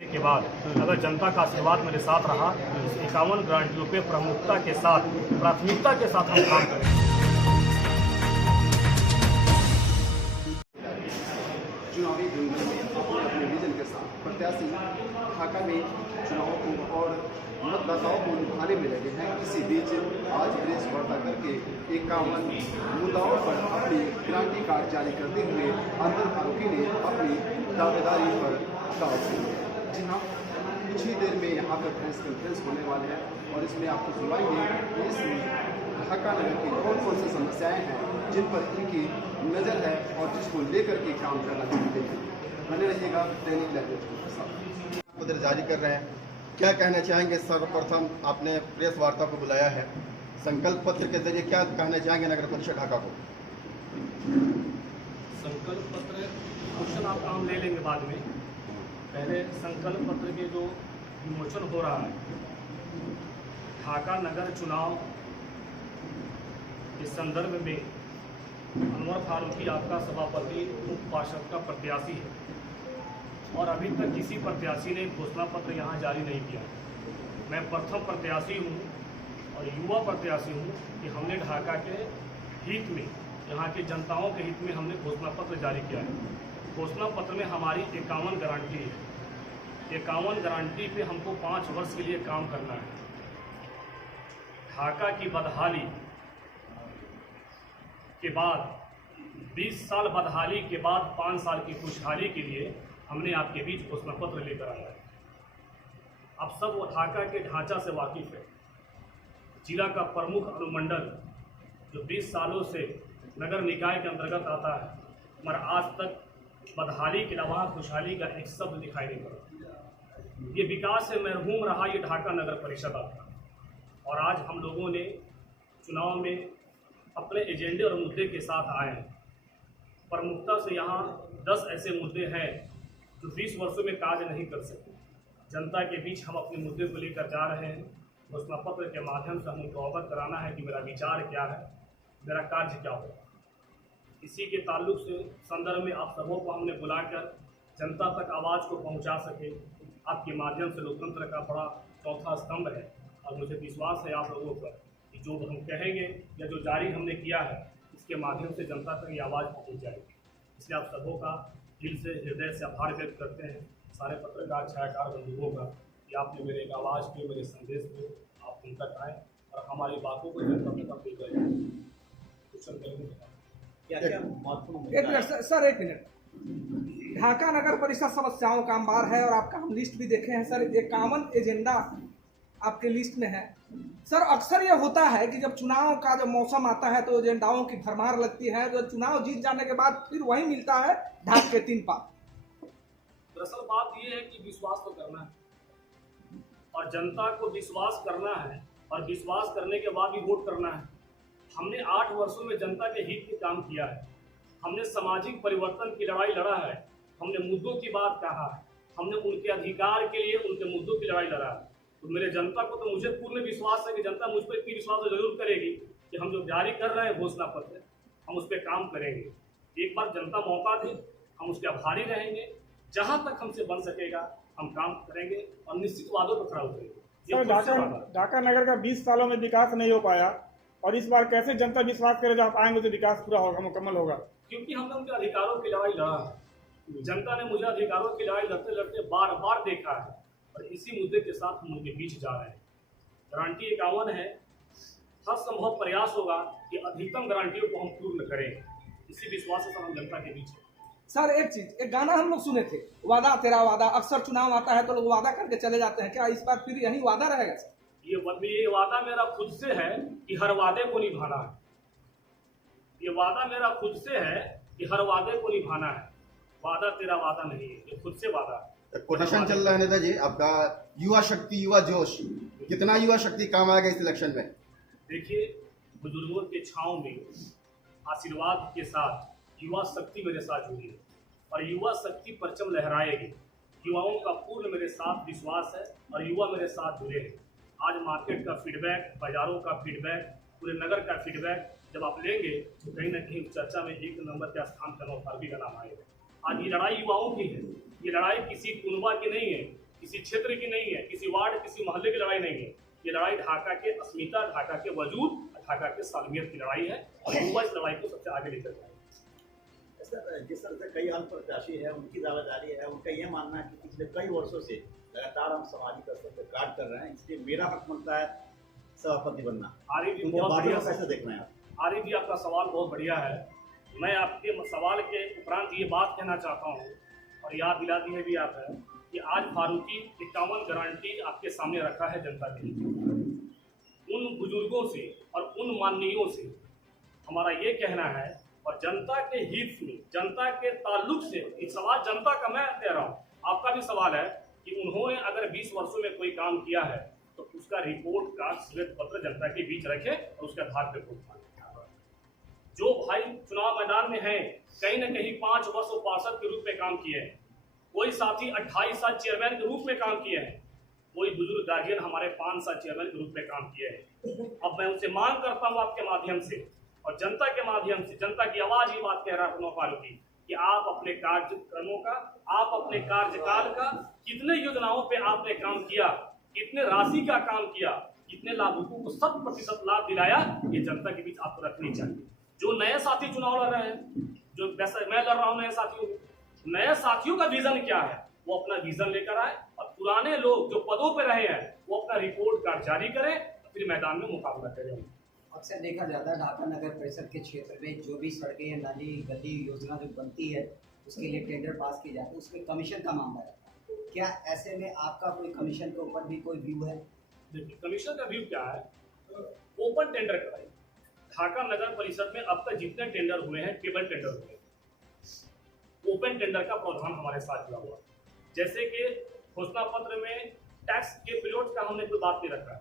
के बाद अगर जनता का आशीर्वाद मेरे साथ रहा तो इस 51 गारंटियों पे प्रमुखता के साथ प्राथमिकता के साथ हम काम करेंगे। चुनावी दंगल में अपने विजन के साथ प्रत्याशी ढाका में चुनाव को और मतदाताओं को लुभाने में लगे हैं। इसी बीच आज प्रेस वार्ता करके 51 मुद्दाओं पर अपनी गारंटी कार्ड जारी करते हुए अनवर फारूकी ने अपनी दावेदारी पर दाव किया। जी हाँ, कुछ ही देर में यहाँ पर प्रेस कॉन्फ्रेंस होने वाले हैं और इसमें आपको सुनवाएंगे कि इस ढाका नगर की कौन कौन सी समस्याएं हैं जिन पर इनकी नज़र है और जिसको लेकर के काम करना चाहते हैं। बने रहिएगा दैनिक लाइव के साथ। पत्र जारी कर रहे हैं, क्या कहना चाहेंगे? सर्वप्रथम आपने प्रेस वार्ता को बुलाया है, संकल्प पत्र के जरिए क्या कहना चाहेंगे नगर परिषद ढाका को? संकल्प पत्र क्वेश्चन आपका हम ले लेंगे बाद में। पहले संकल्प पत्र के जो विमोचन हो रहा है, ढाका नगर चुनाव के संदर्भ में अनवर फारूकी आपका सभापति उप पार्षद का प्रत्याशी है और अभी तक किसी प्रत्याशी ने घोषणा पत्र यहाँ जारी नहीं किया। मैं प्रथम प्रत्याशी हूँ और युवा प्रत्याशी हूँ कि हमने ढाका के हित में, यहाँ की जनताओं के हित में हमने घोषणा पत्र जारी किया है। घोषणा पत्र में हमारी 51 गारंटी है। 51 गारंटी पे हमको 5 वर्ष के लिए काम करना है। ढाका की बदहाली के बाद 20 साल बदहाली के बाद 5 साल की खुशहाली के लिए हमने आपके बीच घोषणा पत्र लेकर आया है। आप सब वो ढाका के ढांचा से वाकिफ है। जिला का प्रमुख अनुमंडल जो 20 सालों से नगर निकाय के अंतर्गत आता है, मगर आज तक बदहाली के अलावा खुशहाली का एक शब्द दिखाई नहीं पड़ा। ये विकास से मरहूम रहा ये ढाका नगर परिषद आपका। और आज हम लोगों ने चुनाव में अपने एजेंडे और मुद्दे के साथ आए हैं। प्रमुखता से यहाँ 10 ऐसे मुद्दे हैं जो 20 वर्षों में कार्य नहीं कर सके। जनता के बीच हम अपने मुद्दे को लेकर जा रहे हैं। घोषणा पत्र के माध्यम से हमको अवगत कराना है कि मेरा विचार क्या है, मेरा कार्य क्या होगा। इसी के ताल्लुक से संदर्भ में आप सबों को हमने बुलाकर जनता तक आवाज़ को पहुंचा सके। आपके माध्यम से लोकतंत्र का बड़ा चौथा स्तंभ है और मुझे विश्वास है आप लोगों पर कि जो हम कहेंगे या जो जारी हमने किया है इसके माध्यम से जनता तक ये आवाज़ पहुँच जाएगी। इसलिए आप सबों का दिल से, हृदय से आभार व्यक्त करते हैं, सारे पत्रकार छायाकार बंधुओं का, कि आपने मेरे एक आवाज़ पे, मेरे संदेश पे आप उन तक आए और हमारी बातों को जनता तक आप ले जाए। एक मिनट सर, एक मिनट। ढाका नगर परिषद समस्याओं का अंबार है और आपका हम लिस्ट भी देखे हैं सर। 51 एजेंडा आपके लिस्ट में है सर। अक्सर ये होता है कि जब चुनाव का जब मौसम आता है तो एजेंडाओं की भरमार लगती है, तो चुनाव जीत जाने के बाद फिर वही मिलता है ढाक के 3 पात। दरअसल बात ये है कि विश्वास तो करना है और जनता को विश्वास करना है और विश्वास करने के बाद भी वोट करना है। हमने 8 वर्षों में जनता के हित में काम किया है। हमने सामाजिक परिवर्तन की लड़ाई लड़ा है। हमने मुद्दों की बात कहा है। हमने उनके अधिकार के लिए उनके मुद्दों की लड़ाई लड़ा है। तो मेरे जनता को, तो मुझे पूर्ण विश्वास है कि जनता मुझ पर इतनी विश्वास जरूर करेगी कि हम जो जारी कर रहे हैं घोषणा पत्र, हम उस पर काम करेंगे। एक बार जनता मौका दे, हम उसके आभारी रहेंगे। जहाँ तक हमसे बन सकेगा हम काम करेंगे और निश्चित वादों पर खड़ा उतरेंगे। ढाका नगर का 20 सालों में विकास नहीं हो पाया और इस बार कैसे जनता विश्वास करे जब आप आएंगे तो विकास पूरा होगा, मुकम्मल होगा? क्योंकि हमने उनके अधिकारों की लड़ाई लड़ा है। जनता ने मुझे अधिकारों की लड़ाई लड़ते लड़ते बार बार देखा है और इसी मुद्दे के साथ हम उनके बीच जा रहे हैं। गारंटी 51 है। हर संभव प्रयास होगा कि अधिकतम गारंटियों को हम पूर्ण करें। इसी विश्वास से हम जनता के बीच है। सर एक चीज, एक गाना हम लोग सुने थे, वादा तेरा वादा। अक्सर चुनाव आता है तो लोग वादा करके चले जाते हैं, क्या इस बार फिर यही वादा रहेगा सर? ये वादा मेरा खुद से है कि हर वादे को निभाना है। ये वादा मेरा खुद से है कि हर वादे को निभाना है। वादा तेरा वादा नहीं है, ये खुद से वादा है। कोटेशन चल रहा है नेता जी आपका, युवा शक्ति, युवा जोश। कितना युवा शक्ति काम आएगा इस इलेक्शन में? देखिए, बुजुर्गों के छांव में आशीर्वाद के साथ युवा शक्ति मेरे साथ जुड़ी है और युवा शक्ति परचम लहराएगी। युवाओं का पूर्ण मेरे साथ विश्वास है और युवा मेरे साथ जुड़े हैं। आज मार्केट का फीडबैक, बाजारों का फीडबैक, पूरे नगर का फीडबैक जब आप लेंगे तो कहीं ना कहीं चर्चा में 1 नंबर के स्थान पर अनवर फारूकी का नाम आएगा। आज ये लड़ाई युवाओं की है। ये लड़ाई किसी कुनबा की नहीं है, क्षेत्र की नहीं है, किसी वार्ड किसी मोहल्ले की लड़ाई नहीं है। ये लड़ाई ढाका के अस्मिता, ढाका के वजूद, ढाका के सालमियत की लड़ाई है और युवा इस लड़ाई को सबसे आगे लेकर जाएंगे। सर, जिस तरह से कई अन्य प्रत्याशी है उनकी दावेदारी है, उनका ये मानना है कि पिछले कई वर्षों से लगातार हम सामाजिक स्तर पर कार्य कर रहे हैं, इसलिए मेरा हक बनता है सभापति बनना। आरिफ जी उनके बहुत बातों बढ़िया को कैसे देख रहे हैं आप? आरिफ जी आपका सवाल बहुत बढ़िया है। मैं आपके सवाल के उपरांत ये बात कहना चाहता हूँ और याद दिला दी है भी आप है कि आज फारूकी 51 गारंटी आपके सामने रखा है जनता के लिए। उन बुजुर्गों से और उन माननीयों से हमारा ये कहना है और जनता के हित में, जनता के ताल्लुक से, एक सवाल जनता का मैं दे रहा हूँ, आपका भी सवाल है कि उन्होंने अगर 20 वर्षों में कोई काम किया है तो उसका रिपोर्ट कार्ड श्वेत पत्र जनता के बीच रखे और उसके आधार पर वोट मांगे। जो भाई चुनाव मैदान में हैं, कहीं न कहीं 5 वर्ष वो पार्षद के रूप में काम किए हैं, कोई साथी 28 साल चेयरमैन के रूप में काम किए हैं, कोई बुजुर्ग गार्जियन हमारे 5 साल चेयरमैन के रूप में काम किए हैं। अब मैं उनसे मांग करता हूँ आपके माध्यम से और जनता के माध्यम से, जनता की आवाज ये बात कह रहा है फारूकी कि आप अपने कार्यक्रमों का, आप अपने कार्यकाल का कितने योजनाओं पे आपने काम किया, कितने राशि का काम किया, कितने लाभुकों को 100% लाभ दिलाया, ये जनता के बीच आपको रखनी चाहिए। जो नए साथी चुनाव लड़ रहे हैं, जो वैसे मैं लड़ रहा हूँ नए साथियों का विजन क्या है, वो अपना विजन लेकर आए और पुराने लोग जो पदों पर रहे हैं वो अपना रिपोर्ट कार्ड जारी करें, फिर मैदान में मुकाबला करें। अक्सर देखा जाता है ढाका नगर परिषद के क्षेत्र में जो भी सड़कें या नाली गली योजना जो बनती है उसके लिए टेंडर पास किए जाते हैं, उसमें कमीशन का मामला रहता है। क्या ऐसे में आपका कोई कमीशन के ऊपर भी कोई व्यू है? देखिए कमीशन का व्यू क्या है, ओपन टेंडर कराइए। ढाका नगर परिषद में अब तक जितने टेंडर हुए हैं केवल टेंडर हुए हैं, ओपन टेंडर का प्रावधान हमारे साथ जुड़ा हुआ। जैसे कि घोषणा पत्र में टैक्स के पिलोट का हमने कोई बात नहीं रखा है,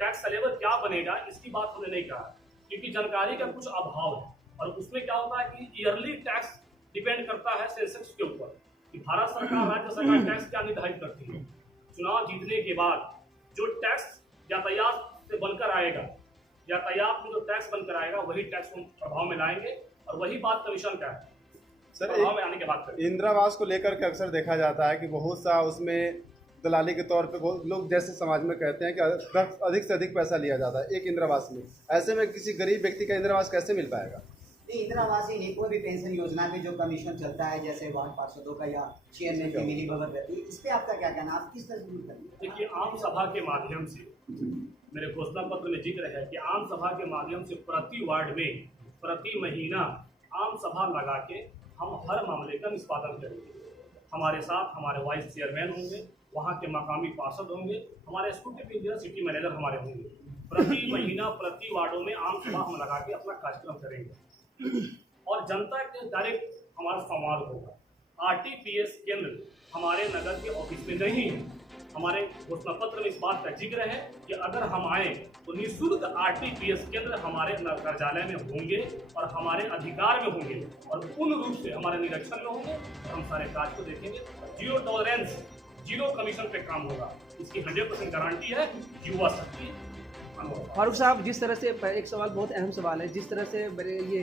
टैक्स सलेबस क्या बनेगा इसकी बात हमने नहीं कहा, क्योंकि जानकारी का कुछ अभाव है। और उसमें क्या होता है कि ईयरली टैक्स डिपेंड करता है सेंसेक्स के ऊपर कि भारत सरकार, राज्य सरकार टैक्स क्या निर्धारित करती है। चुनाव जीतने के बाद जो टैक्स यातायात से बनकर आएगा, यातायात में जो टैक्स बनकर आएगा वही टैक्स हम प्रभाव में लाएंगे और वही बात कमीशन का है। सर, प्रभाव में आने के बाद इंदिरा आवास को लेकर के अक्सर देखा जाता है कि बहुत सा उसमें दलाली के तौर पे बहुत लोग जैसे समाज में कहते हैं कि अधिक से अधिक पैसा लिया जाता है एक इंदिरा आवास में। ऐसे में किसी गरीब व्यक्ति का इंदिरा आवास कैसे मिल पाएगा? नहीं, इंदिरा आवास ही नहीं, कोई भी पेंशन योजना में जो कमीशन चलता है जैसे वार्ड पार्षदों का या चेयरमैन की मिली भगत रहती है, इस पर आपका क्या कहना है? आप किस तरह दूर करेंगे? देखिए आम सभा के माध्यम से, मेरे घोषणा पत्र में जिक्र है कि आम सभा के माध्यम से प्रति वार्ड में प्रति महीना आम सभा लगा के हम हर मामले का निष्पादन करेंगे। हमारे साथ हमारे वाइस चेयरमैन होंगे, वहाँ के मकामी पार्षद होंगे, हमारे एग्जीक्यूटिव इंजीनियर, सिटी मैनेजर हमारे होंगे। प्रति महीना प्रति वार्डों में आम सभा हम लगा के अपना कार्यक्रम करेंगे और जनता के डायरेक्ट हमारा संवाद होगा। आरटीपीएस केंद्र हमारे नगर के ऑफिस में नहीं है। हमारे घोषणा पत्र में इस बात का जिक्र है कि अगर हम आए तो निःशुल्क आरटीपीएस केंद्र हमारे कार्यालय में होंगे और हमारे अधिकार में होंगे और पूर्ण रूप से हमारे निरीक्षण में होंगे और हम सारे कार्य को देखेंगे। जीरो टॉलरेंस, जीरो कमीशन पे काम होगा, इसकी 100% गारंटी है। युवा शक्ति फारूक साहब, जिस तरह से एक सवाल बहुत अहम सवाल है, जिस तरह से ये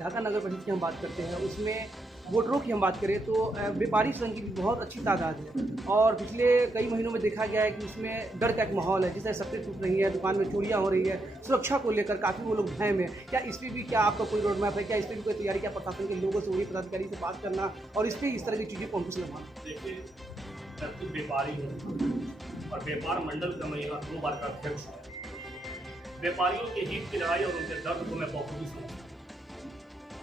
ढाका नगर परिषद की हम बात करते हैं उसमें वोटरों की हम बात करें तो व्यापारी संघ की भी बहुत अच्छी तादाद है और पिछले कई महीनों में देखा गया है कि इसमें डर का एक माहौल है। जिस तरह सख्ती टूट रही है, दुकान में चोरियां हो रही है, सुरक्षा को लेकर काफ़ी वो लोग भय में। क्या इस पर भी क्या आपका कोई रोड मैप है? क्या इस पर भी कोई तैयारी, क्या प्रशासन के लोगों से, वही पदाधिकारी से बात करना और इस पर इस तरह की चीज़ें को अंकुश लगाना? देखिए मैं खुद व्यापारी हूँ और व्यापार मंडल का मैं यहाँ 2 बार का अध्यक्ष हूँ। व्यापारियों के हित की लड़ाई और उनके दर्द को मैं बखूबी समझता हूँ।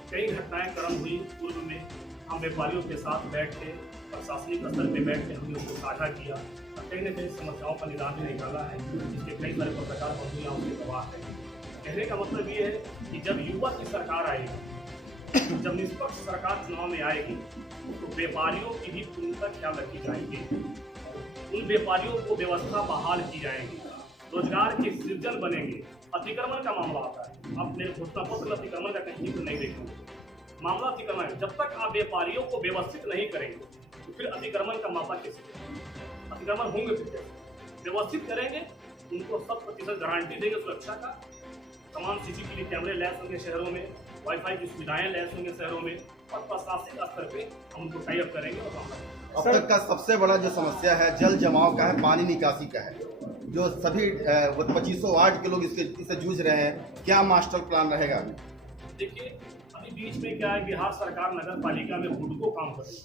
कई घटनाएं क्रम हुई पूर्व में, हम व्यापारियों के साथ बैठ के प्रशासनिक स्तर पर बैठ के हमने उसको साझा किया और कहीं न कहीं समस्याओं का निदान भी निकाला है, जिसके कई सारे पत्रकार बंधु यहाँ उसके गवाह हैं। कहने का मतलब ये है कि जब युवा की सरकार आएगी, जब निष्पक्ष सरकार चुनाव में आएगी तो व्यापारियों की भी पूर्णतः ख्याल रखी जाएगी। उन व्यापारियों को व्यवस्था बहाल की जाएगी, रोजगार के सृजन बनेंगे। अतिक्रमण का मामला आता है, आप मेरे घोषणा पत्र में अतिक्रमण का कहीं तो नहीं देखेंगे। मामला अतिक्रमण है, जब तक आप व्यापारियों को व्यवस्थित नहीं करेंगे तो फिर अतिक्रमण का मापा कैसे? अतिक्रमण होंगे फिर कैसे? व्यवस्थित करेंगे, उनको 100% गारंटी देंगे सुरक्षा का। तमाम CCTV कैमरे लैस होंगे शहरों में, वाईफाई की सुविधाएं लैस होंगे शहरों में और प्रशासनिक स्तर पर हम उनको टाई अप करेंगे और काम करेंगे। अब तक का सबसे बड़ा जो समस्या है जल जमाव का है, पानी निकासी का है, जो सभी 2500 वार्ड के लोग इससे जूझ रहे हैं। क्या मास्टर प्लान रहेगा? देखिए, अभी बीच में क्या है, बिहार सरकार नगर पालिका में बुडको काम कर रही है।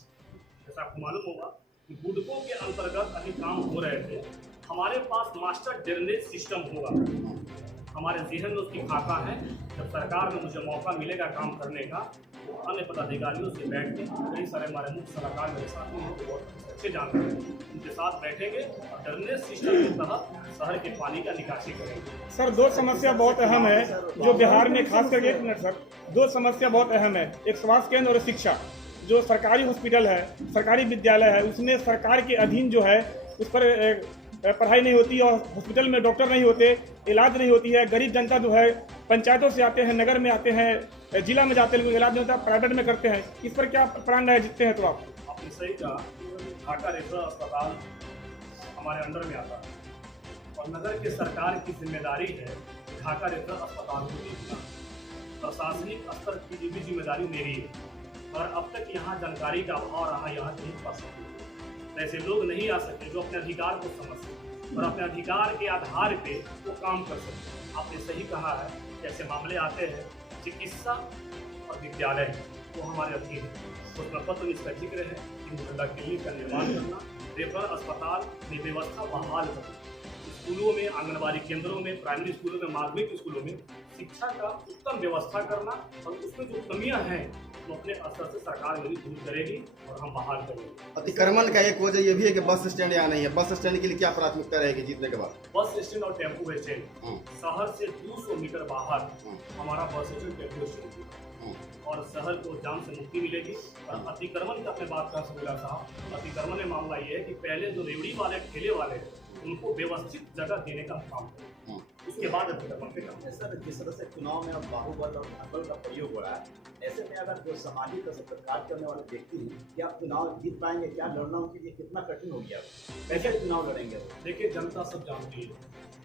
जैसा आपको मालूम होगा कि बुडको के अंतर्गत अभी काम हो रहे थे। हमारे पास मास्टर ड्रेनेज सिस्टम होगा, हमारे जहन में उसकी खाका है। जब सरकार में मुझे मौका मिलेगा काम करने का, तो अन्य पदाधिकारियों से बैठ के, कई सारे हमारे मुख्य सलाहकार मेरे साथी हैं, बहुत अच्छे जानकार हैं, उनके साथ बैठेंगे और ड्रेनेज सिस्टम के तहत शहर के पानी का निकासी करेंगे। सर, दो समस्या बहुत अहम है जो बिहार में खास करके, एक मिनट सर, दो समस्या बहुत अहम है, एक स्वास्थ्य केंद्र और शिक्षा। जो सरकारी हॉस्पिटल है, सरकारी विद्यालय है, उसमें सरकार के अधीन जो है उस पर पढ़ाई नहीं होती और हॉस्पिटल में डॉक्टर नहीं होते, इलाज नहीं होती है। गरीब जनता जो है पंचायतों से आते हैं, नगर में आते हैं, जिला में जाते हैं, इलाज नहीं होता, प्राइवेट में करते हैं। इस पर क्या प्लान रहे जीतते हैं तो आप? आपने सही कहा, ढाका रेफरल अस्पताल हमारे अंडर में आता है और नगर के सरकार की जिम्मेदारी है ढाका रेफरल अस्पताल को देखना। प्रशासनिक स्तर की भी जिम्मेदारी मेरी है और अब तक यहाँ जानकारी का अभाव रहा, यहाँ नहीं पा सकते, ऐसे लोग नहीं आ सकते जो अपने अधिकार को समझ सकें और अपने अधिकार के आधार पे वो काम कर सकते। आपने सही कहा है, जैसे मामले आते हैं चिकित्सा और विद्यालय वो हमारे अधीन है। उसमें पत्र में इसका जिक्र है कि मोहल्ला क्लिनिक का निर्माण करना, रेफरल अस्पताल में व्यवस्था बहाल करना, स्कूलों में, आंगनबाड़ी केंद्रों में, प्राइमरी स्कूलों में, माध्यमिक स्कूलों में शिक्षा का उत्तम व्यवस्था करना और उसमें जो कमियां हैं वो अपने स्तर से सरकार मेरी दूर करेगी और हम बहाल करेंगे। अतिक्रमण का एक वजह ये भी है कि बस स्टैंड यहाँ नहीं है। बस स्टैंड के लिए क्या प्राथमिकता रहेगी जीतने के बाद? बस स्टैंड और टेम्पो स्टैंड, शहर से 200 मीटर बाहर हमारा बस स्टैंड, टेम्पो स्टैंड, और शहर को जाम से मुक्ति मिलेगी। और अतिक्रमण का अपने बात कर सकते साहब, अतिक्रमण में मामला ये है कि पहले जो रेवड़ी वाले, ठेले वाले हैं, उनको व्यवस्थित जगह देने का काम करें, उसके बाद अतिक्रमण पे काम। सर, जिस तरह से चुनाव में अब बाहुबल और दंगल का प्रयोग हो रहा है, ऐसे में अगर जो सामाजिक असर पर कार्य करने वाले व्यक्ति हैं, क्या आप चुनाव जीत पाएंगे? क्या लड़ना उनके लिए कितना कठिन हो गया? कैसे चुनाव लड़ेंगे? देखिए, जनता सब जानती है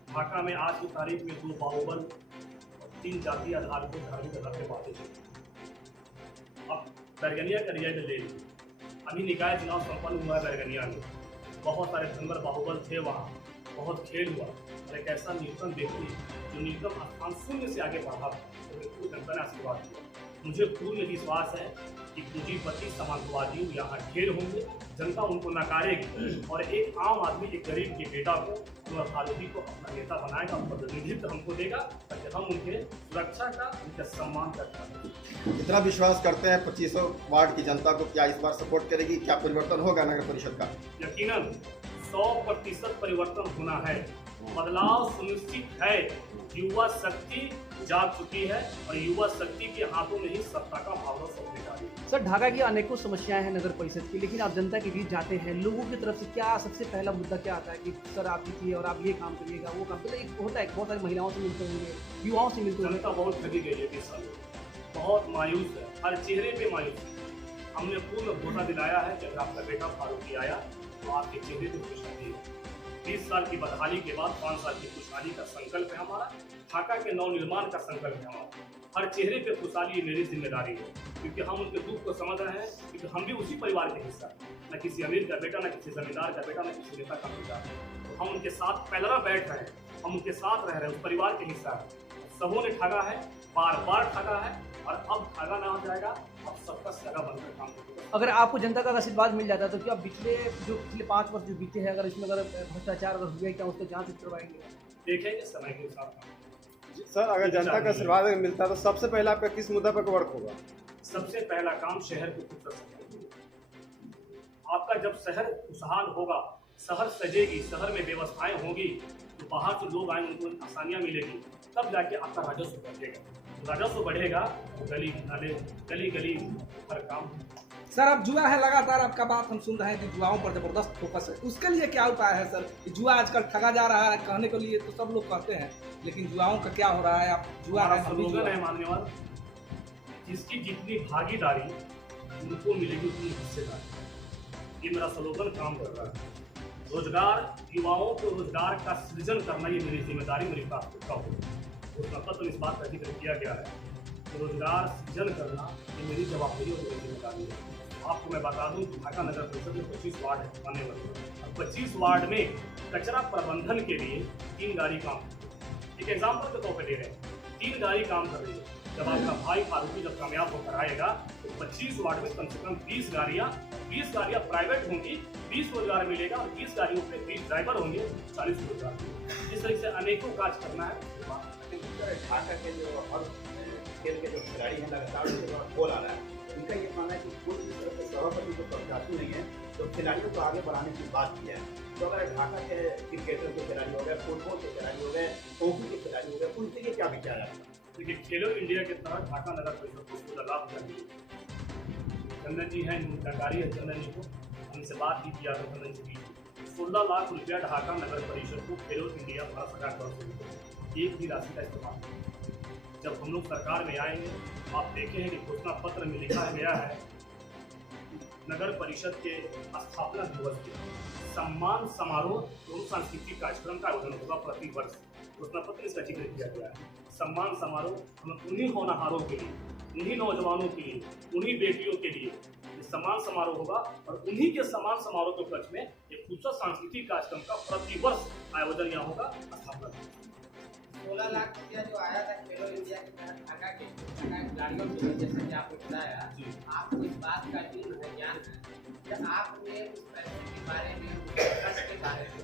ढाका में आज की तारीख में 2 बाहुबल और 3 जातीय आधार पर धार्मिक आधार पर बातें थे। अब बैरगनिया का रिजल्ट ले लीजिए, अभी निकाय चुनाव संपन्न हुआ है बैरगनिया में, बहुत सारे धनगर बाहुबल थे वहाँ, बहुत खेल हुआ और एक ऐसा न्यूनतम व्यक्ति जो न्यूनतम स्थान 0 से आगे बढ़ा, तो जनता ने आशीर्वाद दिया। मुझे पूर्ण विश्वास है कि पूंजीपति समाजवादी यहाँ खेल होंगे, जनता उनको नकारेगी और एक आम आदमी, एक गरीब के बेटा को, उमर फारूकी को अपना नेता बनाएगा, प्रतिनिधित्व हमको देगा ताकि हम उनके सुरक्षा का, उनके सम्मान का करें। इतना विश्वास करते हैं 2500 वार्ड की जनता को, क्या इस बार सपोर्ट करेगी? क्या परिवर्तन होगा नगर परिषद का? यकीनन 100% परिवर्तन होना है, बदलाव सुनिश्चित है। युवा शक्ति जाग चुकी है और युवा शक्ति के हाथों में ही सत्ता का भावना सौंपने जा रही है। सर, ढाका की अनेकों समस्याएं हैं नगर परिषद की, लेकिन आप जनता के बीच जाते हैं, लोगों की तरफ से क्या सबसे पहला मुद्दा क्या आता है कि सर आप जीतिए और आप ये काम करिएगा, वो काम करिए? एक होता है, बहुत सारी महिलाओं से मिलते होंगे, युवाओं से मिलते होंगे। जनता बहुत ठगी गई है 20 साल में, बहुत मायूस है, हर चेहरे पे मायूस है। हमने पूर्ण भरोसा दिलाया है कि अगर आपका बेटा फारूकी आया तो आपके चेहरे पर खुशहाली है। 20 साल की बदहाली के बाद 5 साल की खुशहाली का संकल्प है हमारा, ढाका के नव निर्माण का संकल्प है हमारा। हर चेहरे पे खुशहाली मेरी जिम्मेदारी है, क्योंकि हम उनके दुख को समझ रहे हैं, क्योंकि हम भी उसी परिवार के हिस्सा हैं, न किसी अमीर का बेटा, न किसी जमींदार का बेटा, न किसी नेता का बेटा। तो हम उनके साथ पैदल बैठ रहे हैं, हम उनके साथ रह रहे हैं, उस परिवार के हिस्सा है। सबों ने ठगा है, बार बार ठगा है और अब ठगा ना हो जाएगा, अब सबका सगा बनकर काम करेगा। अगर आपको जनता का आशीर्वाद मिल जाता है तो क्या पिछले 5 वर्ष जो बीते हैं, अगर इसमें अगर भ्रष्टाचार अगर हुआ, क्या उसको जांच करवाएंगे? देखेंगे समय के साथ। सर, अगर जनता का आशीर्वाद मिलता है तो सबसे पहले आपका किस मुद्दा पर वर्क होगा? सबसे पहला काम शहर को खुद कर सकते। आपका जब शहर खुशहाल होगा, शहर सजेगी, शहर में व्यवस्थाएं होंगी, तो बाहर से लोग आएंगे, उनको आसानियां मिलेगी, तब जाके आपका राजस्व बढ़ेगा। राजस्व बढ़ेगा तो गली नाले, गली गली हर काम। सर, अब जुआ है लगातार, आपका बात हम सुन रहे हैं कि जुआओं पर जबरदस्त फोकस है, उसके लिए क्या उपाय है सर? जुआ आजकल ठगा जा रहा है, कहने के लिए तो सब लोग कहते हैं, लेकिन जुआओं का क्या हो रहा है? आप जुआ है, स्लोगन है मान्यवर, जिसकी जितनी भागीदारी उनको मिलेगी उतनी हिस्सेदारी। ये मेरा स्लोगन काम कर रहा है। रोजगार, युवाओं को रोजगार का सृजन करना ये मेरी जिम्मेदारी, मेरी प्राथमिकता होगी। उसका पत्र इस बात का जिक्र किया गया है कि रोजगार सृजन करना ये मेरी जवाबदेही और मेरी जिम्मेदारी है। आपको मैं बता दूं कि ढाका नगर परिषद में 25 वार्ड आने वाले हैं और 25 वार्ड में कचरा प्रबंधन के लिए 3 गाड़ी काम, एक एग्जाम्पल के तौर पर दे रहे हैं, 3 गाड़ी काम कर रही है। जब आपका भाई फारूकी जब कामयाब होकर आएगा तो 25 वार्ड में कम से कम 20 गाड़ियाँ प्राइवेट होंगी, 20 रोजगार मिलेगा और 20 गाड़ियों पे 20 ड्राइवर होंगे, 40 रोजगार। इस तरह से अनेकों कार्य करना है। ढाका के जो और खेल के जो खिलाड़ी हैं लगातार उनके द्वारा गोल आ रहा है, उनका ये मानना है कि कोई इस तरह से सभापति जो प्रत्याशी नहीं है तो खिलाड़ियों को आगे बढ़ाने की बात की है। तो अगर ढाका के क्रिकेटर के खिलाड़ी हो गए, फुटबॉल के खिलाड़ी हो गए, हॉकी के खिलाड़ी हो गए, उनके लिए क्या विचार है? देखिए, खेलो इंडिया के तहत ढाका नगर परिषद को पूरा लाभ चाहिए। चंदन जी हैं, जानकारी है चंदन जी को, उनसे बात भी किया था चंदन जी की। 16 लाख रुपया ढाका नगर परिषद को खेलो इंडिया भारत सरकार तरफ से एक भी राशि का इस्तेमाल। जब हम लोग सरकार में आएंगे आप देखे हैं कि घोषणा पत्र में लिखा गया है नगर परिषद के स्थापना दिवस के सम्मान समारोह एवं सांस्कृतिक कार्यक्रम का आयोजन होगा प्रति वर्ष। घोषणा पत्र में इसका जिक्र किया गया है। सम्मान समारोह हम उन्हीं होनहारों के लिए, उन्हीं नौजवानों के लिए, उन्हीं बेटियों के लिए सम्मान समारोह होगा और उन्हीं के सम्मान समारोह के उपलक्ष्य में एक खूबसूरत सांस्कृतिक कार्यक्रम का प्रति वर्ष आयोजन यहाँ होगा स्थापना। 16 लाख रुपया जो आया था खेलो इंडिया के तहत ढाका के खिलाड़ियों के लिए, जैसा कि आपने बताया, आपको इस बात का इल्म है, ज्ञान है, जब आपने उस पैसे के बारे में, खर्च के बारे में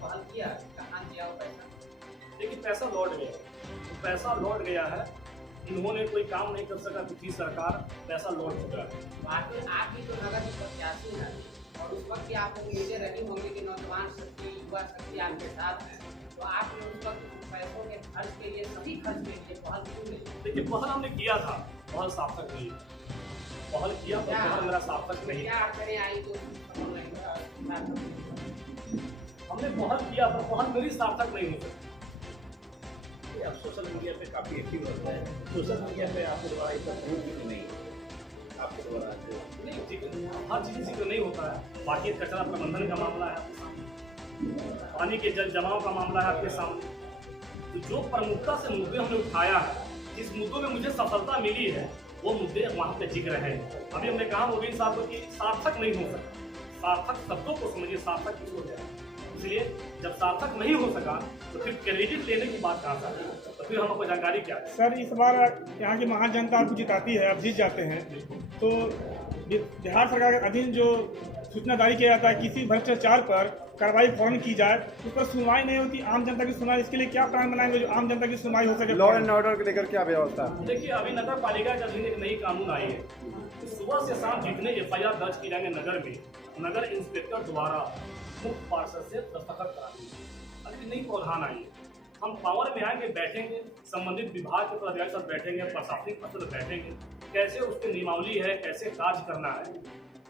पहल किया, कहाँ दिया वो पैसा? देखिए, पैसा लौट गया, तो पैसा लौट गया है। इन्होंने कोई काम नहीं कर सका, पिछली सरकार, पैसा लौट चुका है। बाकी आप ही तो नगर के प्रत्याशी हैं और उस वक्त आपको उम्मीदें रही होंगी कि नौजवान शक्ति, युवा शक्ति आपके साथ है, तो आपने उस वक्त पैसों के खर्च के लिए, सभी खर्च के लिए पहल क्यों नहीं? देखिए, पहल हमने किया था, पहल सार्थक नहीं, पहल किया तो पहल मेरा सार्थक नहीं। क्या अड़चने आई तो हमने पहल किया पर पहल मेरी सार्थक नहीं हो सकती। आप सोशल मीडिया पे काफ़ी एक्टिव रहते हैं, सोशल मीडिया पे आपके द्वारा इतना जिक्र नहीं आपके द्वारा नहीं, हर चीज़ जिक्र नहीं होता है। बाकी कचरा प्रबंधन का मामला है आपके सामने, पानी के जल जमाव का मामला है आपके सामने। तो जो प्रमुखता से मुद्दे हमने उठाया है, जिस मुद्दों में मुझे सफलता मिली है, वो मुद्दे वहाँ पे जिक्र है। अभी हमने कहा मोबिन साहब को कि सार्थक नहीं हो सकता, सार्थक शब्दों को समझिए, सार्थक किस हो जाए। इसलिए जब सार्थक नहीं हो सका तो फिर क्रेडिट लेने की बात कहाँ से आई? तो फिर हमको जानकारी क्या है? सर, इस बार यहाँ की महान जनता आपको जिताती है, आप जीत जाते हैं, तो बिहार सरकार के अधीन जो सूचना जारी किया जाता है किसी भ्रष्टाचार पर कार्रवाई फौरन की जाए, उस पर सुनवाई नहीं होती, आम जनता की सुनवाई, इसके लिए क्या प्लान बनाएंगे जो आम जनता की सुनवाई हो सके? लॉ एंड ऑर्डर को लेकर क्या व्यवस्था? देखिए, अभी नगर पालिका के अधीन एक नई कानून आई है, सुबह से शाम जितने FIR दर्ज किए जाएंगे नगर में, नगर इंस्पेक्टर द्वारा मुख्य पार्षद से दस्तखत करानी है। अभी नई प्रावधान आई है, हम पावर में आएंगे, बैठेंगे, संबंधित विभाग के पदाधिकारी साथ बैठेंगे, प्रशासनिक स्तर पर बैठेंगे, कैसे उसकी नियमावली है, कैसे कार्य करना है,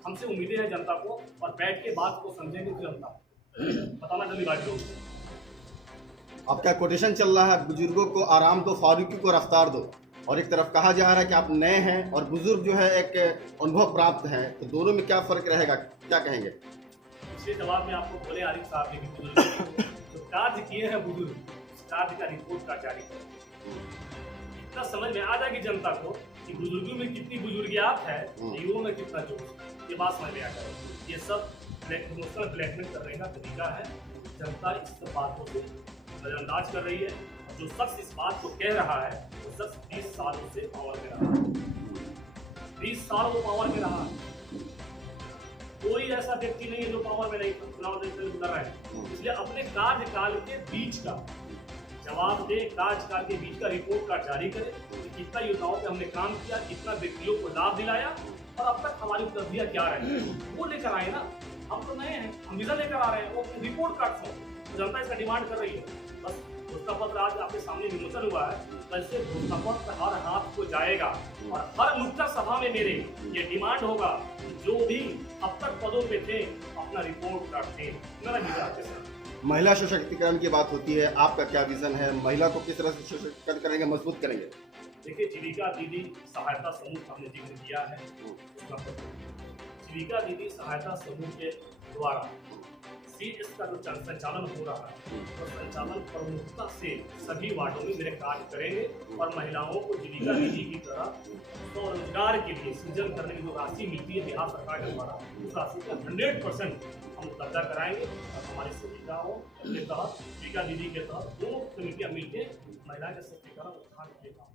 हमसे उम्मीदें हैं जनता को, और बैठ के बात को समझेंगे जनता बताना जल्दीबाजी होगी। आपका कोटेशन चल रहा है, बुजुर्गों को आराम दो, फारूकी को रफ्तार दो, और एक तरफ कहा जा रहा है कि आप नए हैं और बुजुर्ग जो है एक अनुभव प्राप्त है, तो दोनों में क्या फर्क रहेगा, क्या कहेंगे? इसके जवाब में आपको बोले आरिफ साहब ने कि बुजुर्ग जो कार्य किए हैं, बुजुर्ग उस कार्य का रिपोर्ट कार्ड जारी करें। इतना समझ में आ जाएगी जनता को कि बुजुर्गों में कितनी बुजुर्गियात है, युवाओं में कितना जोश, ये बात समझ में आ जाएगी। ये सब इमोशनल ब्लैकमेल करने का तरीका है। जनता इस बातों से नजरअंदाज कर रही है। जो शख्स इस बात को कह रहा है वो शख्स 20 सालों से पावर में रहा, 20 साल वो पावर में रहा। कोई ऐसा व्यक्ति नहीं है जो पावर में नहीं चुनाव गुजर रहा है। इसलिए अपने कार्यकाल के बीच का जवाब दे, कार्यकाल के बीच का रिपोर्ट कार्ड जारी करे कि कितना योजनाओं पे हमने काम किया, कितना व्यक्तियों को लाभ दिलाया और अब तक हमारी उपलब्धियां क्या रही, वो लेकर आए ना। हम तो नए हैं, हम विजन लेकर आ रहे हैं, वो रिपोर्ट कार्ड तो जनता इसका डिमांड कर रही है। बस घोषणा पत्र आज आपके सामने विमोचन हुआ है, कैसे घोषणा पत्र हर हाथ को जाएगा और हर नुक्कड़ सभा में मेरे ये डिमांड होगा जो भी अब तक पदों पे थे अपना रिपोर्ट कार्ड दें। मेरा विजन आपके साथ। महिला सशक्तिकरण की बात होती है, आपका क्या विजन है? महिला को किस तरह से सशक्त करेंगे, मजबूत करेंगे? देखिए, जीविका दीदी सहायता समूह हमने जिक्र किया है। जीविका दीदी सहायता समूह के द्वारा इसका जो संचालन हो रहा है तो संचालन प्रमुखता से सभी वार्डों में मेरे कार्य करेंगे और महिलाओं को जीविका निधि की तरह स्वरोजगार के लिए सृजन करने की जो राशि मिलती है बिहार सरकार के द्वारा उस राशि का 100% हम उपलब्ध कराएंगे और हमारी सेविकाओं के तहत जीविका निधि के तहत 2 कमेटियाँ मिलकर महिला के सशक्तिकरण उत्थान के लिए काम